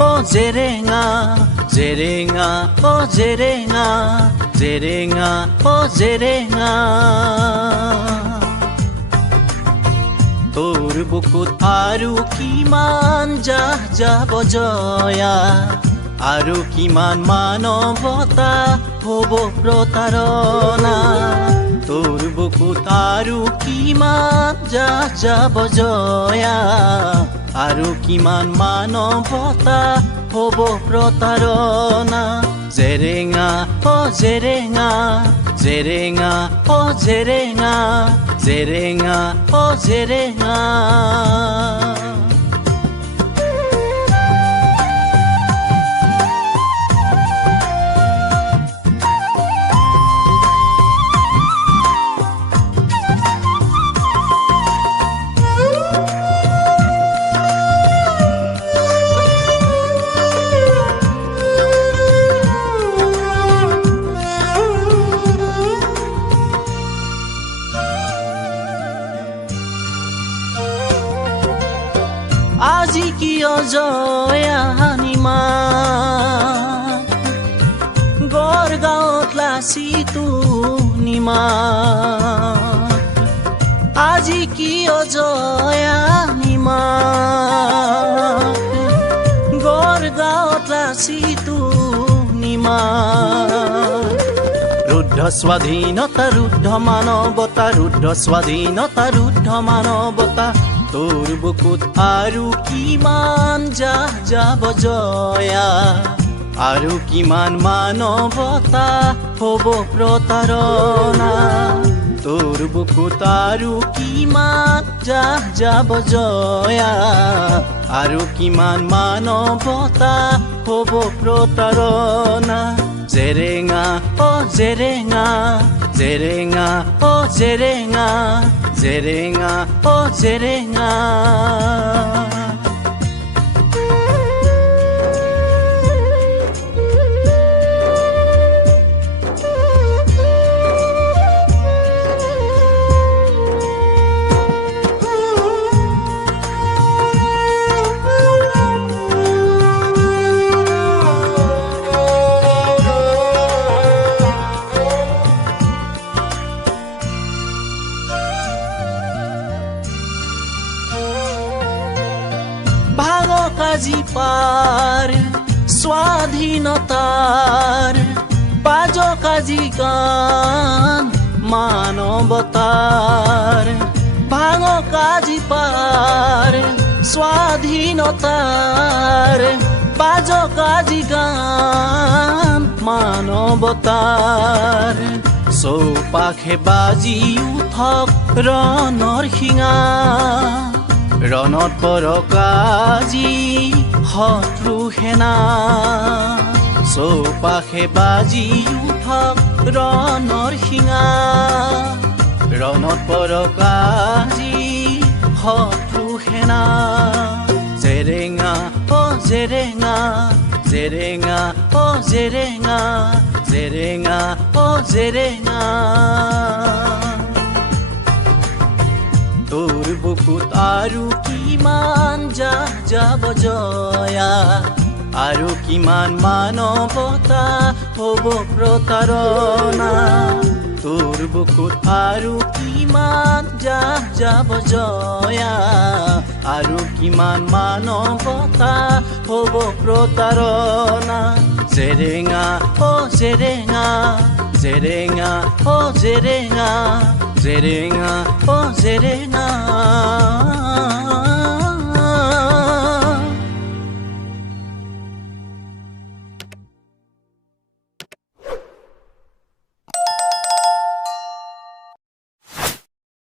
ও জেৰেঙা জেৰেঙা ও জেৰেঙা জেৰেঙা ও জেৰেঙা তোৰ বুকুত আৰু কিমান যাহ যাব জয়া আৰু কিমান মানৱতা হ'ব প্ৰতাৰণা তোৰ বুকুত আৰু কিমান যাহ যাব জয়া আৰু কিমান মানৱতা হ'ব প্ৰতাৰণা জেৰেঙা ও জেৰেঙা জেৰেঙা ও জেৰেঙা জেৰেঙা ও জেৰেঙা আজি কিয় জয়ানিমান গড় গাঁৱত লাচিতো নিমান আজি কিয় জয়ানিমান গড় গাঁৱত লাচিতো নিমান ৰুদ্ধ স্বাধীনতা ৰুদ্ধ মানৱতা ৰুদ্ধ স্বাধীনতা ৰুদ্ধ মানৱতা তোৰ বুকুত আৰু কিমান যাহ যাব জয়া আৰু কিমান মানৱতা হ'ব প্ৰতাৰণা তোৰ বুকুত আৰু কিমান যাহ যাব জয়া আৰু কিমান মানৱতা হ'ব প্ৰতাৰণা জেৰেঙা ও জেৰেঙা জেৰেঙা ও জেৰেঙা জেৰেঙা ও জেৰেঙা কাজি পাৰ স্বাধীনতাৰ বাজ কাজি গান মানৱতাৰ ভাঙ কাজি পাৰ স্বাধীনতাৰ বাজ কাজি গান মানৱতাৰ চৌপাশে বাজি উঠক ৰণৰ শিঙা ৰণত পৰকাজি শত্ৰু সেনা চৌপাশে বাজি উঠক ৰণৰ শিঙা ৰণত পৰকাজি শত্ৰু সেনা জেৰেঙা ও জেৰেঙা জেৰেঙা ও জেৰেঙা জেৰেঙা ও জেৰেঙা তোৰ বুকুত আৰু কিমান যাহ যাব জয়া আৰু কিমান মানৱতা হ'ব প্ৰতাৰণা তোৰ বুকুত আৰু কিমান যাহ যাব জয়া আৰু কিমান মানৱতা হ'ব প্ৰতাৰণা জেৰেঙা ও জেৰেঙা জেৰেঙা ও জেৰেঙা জেৰেঙা ও জেৰেঙা